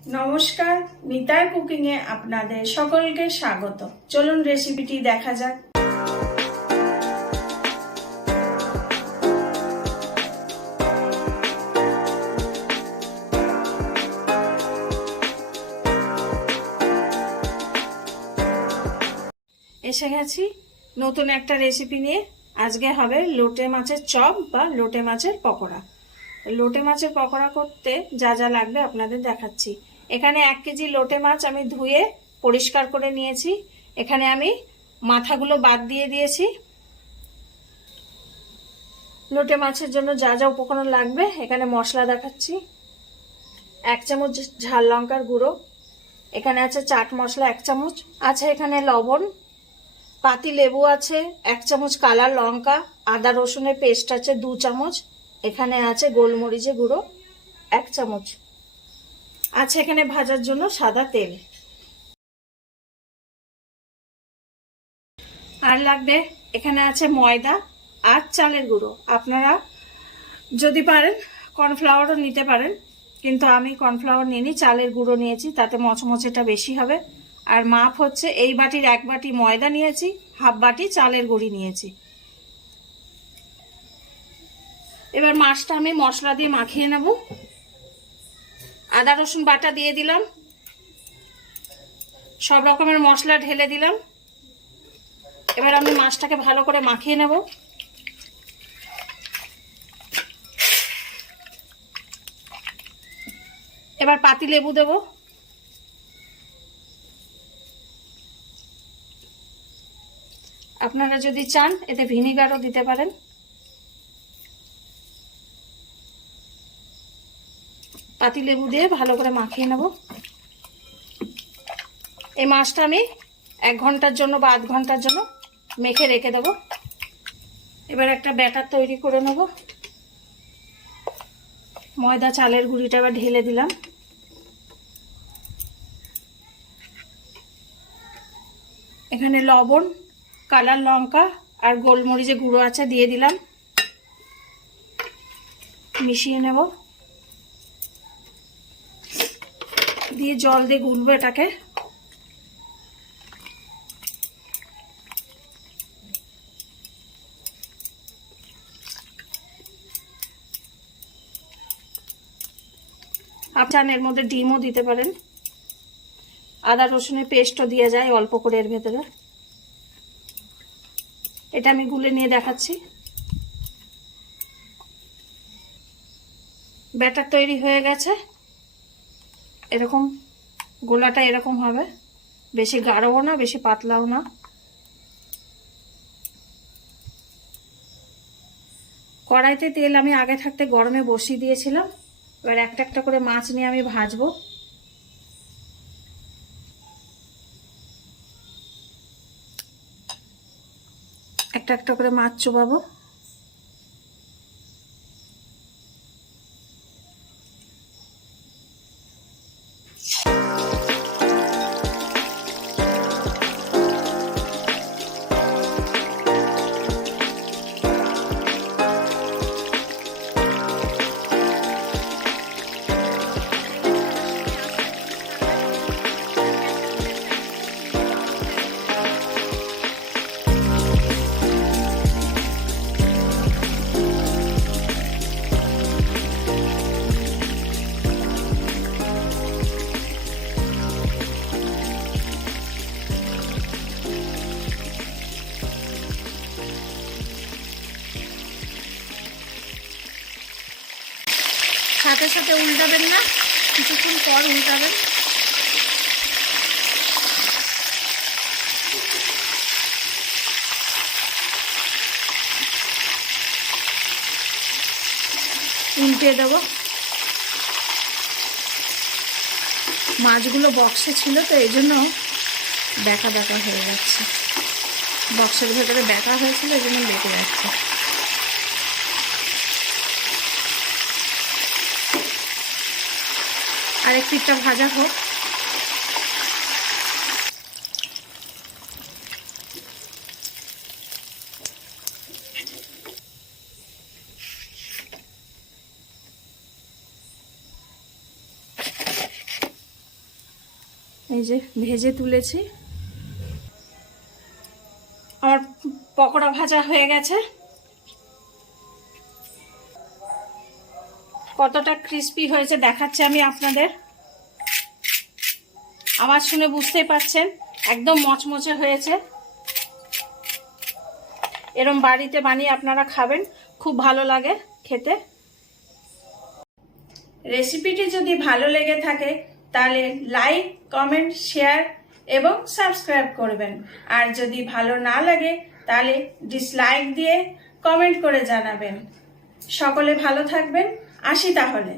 নমস্কার, নিতাই কুকিং এ আপনাদের সকলকে স্বাগত। চলুন রেসিপিটি দেখা যাক। এসে গেছি নতুন একটা রেসিপি নিয়ে। আজকে হবে লোটে মাছের চপ বা লোটে মাছের পকোড়া। লোটে মাছের পকোড়া করতে যা যা লাগবে আপনাদের দেখাচ্ছি। এখানে 1 কেজি লোটে মাছ আমি ধুয়ে পরিষ্কার করে নিয়েছি। এখানে আমি মাথাগুলো বাদ দিয়ে দিয়েছি। লোটে মাছের জন্য যা যা উপকরণ লাগবে এখানে মশলা দেখাচ্ছি। 1 চামচ ঝাল লঙ্কার গুঁড়ো, এখানে আছে চাট মশলা 1 চামচ, আছে এখানে লবণ, পাতি লেবু আছে 1 চামচ, কালার লঙ্কা, আদা রসুনের পেস্ট আছে 2 চামচ, এখানে আছে গোলমরিচের গুঁড়ো 1 চামচ, আছে এখানে ভাজার জন্য সাদা তেল। আর লাগবে এখানে আছে ময়দা আর চালের গুঁড়ো। আপনারা যদি পারেন কর্নফ্লাওয়ারও নিতে পারেন, কিন্তু আমি কর্নফ্লাওয়ার নিইনি, চালের গুঁড়ো নিয়েছি, তাতে মচমচেটা বেশি হবে। আর মাপ হচ্ছে এই বাটির 1 বাটি ময়দা নিয়েছি, হাফ বাটি চালের গুঁড়ি নিয়েছি। এবার মাছটা আমি মশলা দিয়ে মাখিয়ে নেব। আদা রসুন বাটা দিয়ে দিলাম, সব রকমের মশলা ঢেলে দিলাম। এবার আমি মাছটাকে ভালো করে মাখিয়ে নেব। এবার পাতি লেবু দেব, আপনারা যদি চান এতে ভিনিগারও দিতে পারেন। পাতি লেবু দিয়ে ভালো করে মাখিয়ে নেব। এই মাছটা আমি 1 ঘন্টার জন্য বা আধ ঘন্টার জন্য মেখে রেখে দেব। এবার একটা ব্যাটার তৈরি করে নেব। ময়দা চালের গুঁড়িটা এবার ঢেলে দিলাম। এখানে লবণ, কালার লঙ্কা আর গোলমরিচের গুঁড়ো আছে, দিয়ে দিলাম। মিশিয়ে নেব, দিয়ে জল দিয়ে গুলবো এটাকে। আপনারা এর মধ্যে ডিমও দিতে পারেন। আদা রসুনের পেস্টও দিয়ে যায় অল্প করে এর ভেতরে। এটা আমি গুলে নিয়ে দেখাচ্ছি। ব্যাটার তৈরি হয়ে গেছে। এরকম গোলাটা এরকম হবে, বেশি গাঢ়ও না বেশি পাতলাও না। কড়াইতে তেল আমি আগে থাকতে গরমে বসিয়ে দিয়েছিলাম। এবার একটা একটা করে মাছ নিয়ে আমি ভাজবো। একটা একটা করে মাছ চোবাবো। সাথে সাথে উল্টাবেন না, কিছুক্ষণ পর উল্টাবেন। উল্টে দেব। মাছগুলো বক্সে ছিল তো এই জন্য বেঁকা বেঁকা হয়ে যাচ্ছে। বক্সের ভেতরে বেঁকা হয়েছিল এই জন্য বেঁকে যাচ্ছে। আরেক পিঠটা ভাজা হোক। এই যে ভেজে তুলেছি। আমার পকোড়া ভাজা হয়ে গেছে। কতটা ক্রিস্পি হয়েছে দেখাচ্ছি আমি আপনাদের। আওয়াজ শুনে বুঝতেই পারছেন একদম মচমচে হয়েছে। এরম বাড়িতে বানিয়ে আপনারা খাবেন, খুব ভালো লাগে খেতে। রেসিপিটি যদি ভালো লেগে থাকে তাহলে লাইক, কমেন্ট, শেয়ার এবং সাবস্ক্রাইব করবেন। আর যদি ভালো না লাগে তাহলে ডিসলাইক দিয়ে কমেন্ট করে জানাবেন। সকলে ভালো থাকবেন, আসি তাহলে।